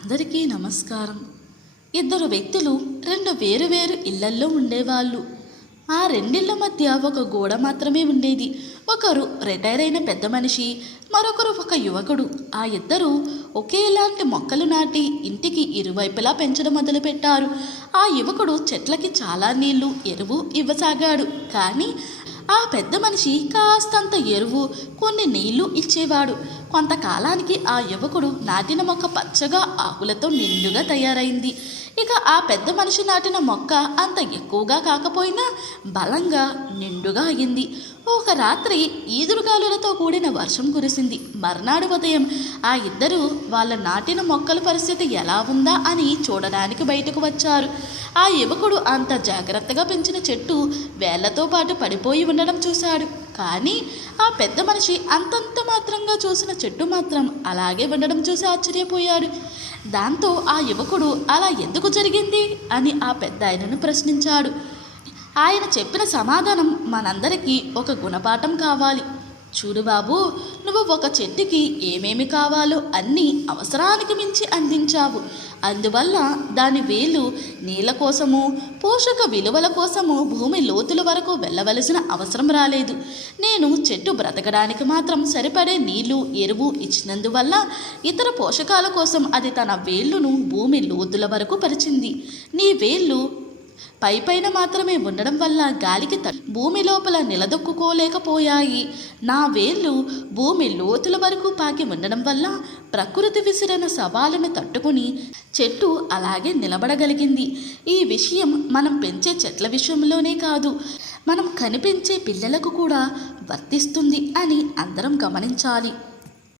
అందరికీ నమస్కారం. ఇద్దరు వ్యక్తులు రెండు వేరు ఇళ్లల్లో ఉండేవాళ్ళు. ఆ రెండిళ్ల మధ్య ఒక గోడ మాత్రమే ఉండేది. ఒకరు రిటైర్ అయిన పెద్ద మనిషి, మరొకరు ఒక యువకుడు. ఆ ఇద్దరు ఒకేలాంటి మొక్కలు నాటి ఇంటికి ఇరువైపులా పెంచడం మొదలుపెట్టారు. ఆ యువకుడు చెట్లకి చాలా నీళ్లు, ఎరువు ఇవ్వసాగాడు. కానీ ఆ పెద్ద మనిషి కాస్తంత ఎరువు, కొన్ని నీళ్లు ఇచ్చేవాడు. కొంతకాలానికి ఆ యువకుడు నాటిన మొక్క పచ్చగా ఆకులతో నిండుగా తయారైంది. ఇక ఆ పెద్ద మనిషి నాటిన మొక్క అంత ఎక్కువగా కాకపోయినా బలంగా నిండుగా అయింది. ఒక రాత్రి ఈదురుగాలులతో కూడిన వర్షం కురిసింది. మర్నాడు ఉదయం ఆ ఇద్దరు వాళ్ళ నాటిన మొక్కల పరిస్థితి ఎలా ఉందా అని చూడడానికి బయటకు వచ్చారు. ఆ యువకుడు అంత జాగ్రత్తగా పెంచిన చెట్టు వేళ్లతో పాటు పడిపోయి ఉండడం చూశాడు. కానీ ఆ పెద్ద మనిషి అంతంత మాత్రంగా చూసిన చెట్టు మాత్రం అలాగే ఉండడం చూసి ఆశ్చర్యపోయాడు. దాంతో ఆ యువకుడు అలా ఎందుకు జరిగింది అని ఆ పెద్ద ఆయనను ప్రశ్నించాడు. ఆయన చెప్పిన సమాధానం మనందరికీ ఒక గుణపాఠం కావాలి. చూడు బాబు, నువ్వు ఒక చెట్టుకి ఏమేమి కావాలో అన్నీ అవసరానికి మించి అందించావు. అందువల్ల దాని వేళ్ళు నీళ్ళ కోసము, పోషక విలువల కోసము భూమి లోతుల వరకు వెళ్ళవలసిన అవసరం రాలేదు. నేను చెట్టు బ్రతకడానికి మాత్రం సరిపడే నీళ్లు, ఎరువు ఇచ్చినందువల్ల ఇతర పోషకాల కోసం అది తన వేళ్ళును భూమి లోతుల వరకు పరిచింది. నీ వేళ్ళు పైపైన మాత్రమే ఉండడం వల్ల గాలికి భూమి లోపల నిలదొక్కుకోలేకపోయాయి. నా వేళ్ళు భూమి లోతుల వరకు పాకి ఉండడం వల్ల ప్రకృతి విసిరిన సవాలును తట్టుకుని చెట్టు అలాగే నిలబడగలిగింది. ఈ విషయం మనం పెంచే చెట్ల విషయంలోనే కాదు, మనం కనిపించే పిల్లలకు కూడా వర్తిస్తుంది అని అందరం గమనించాలి.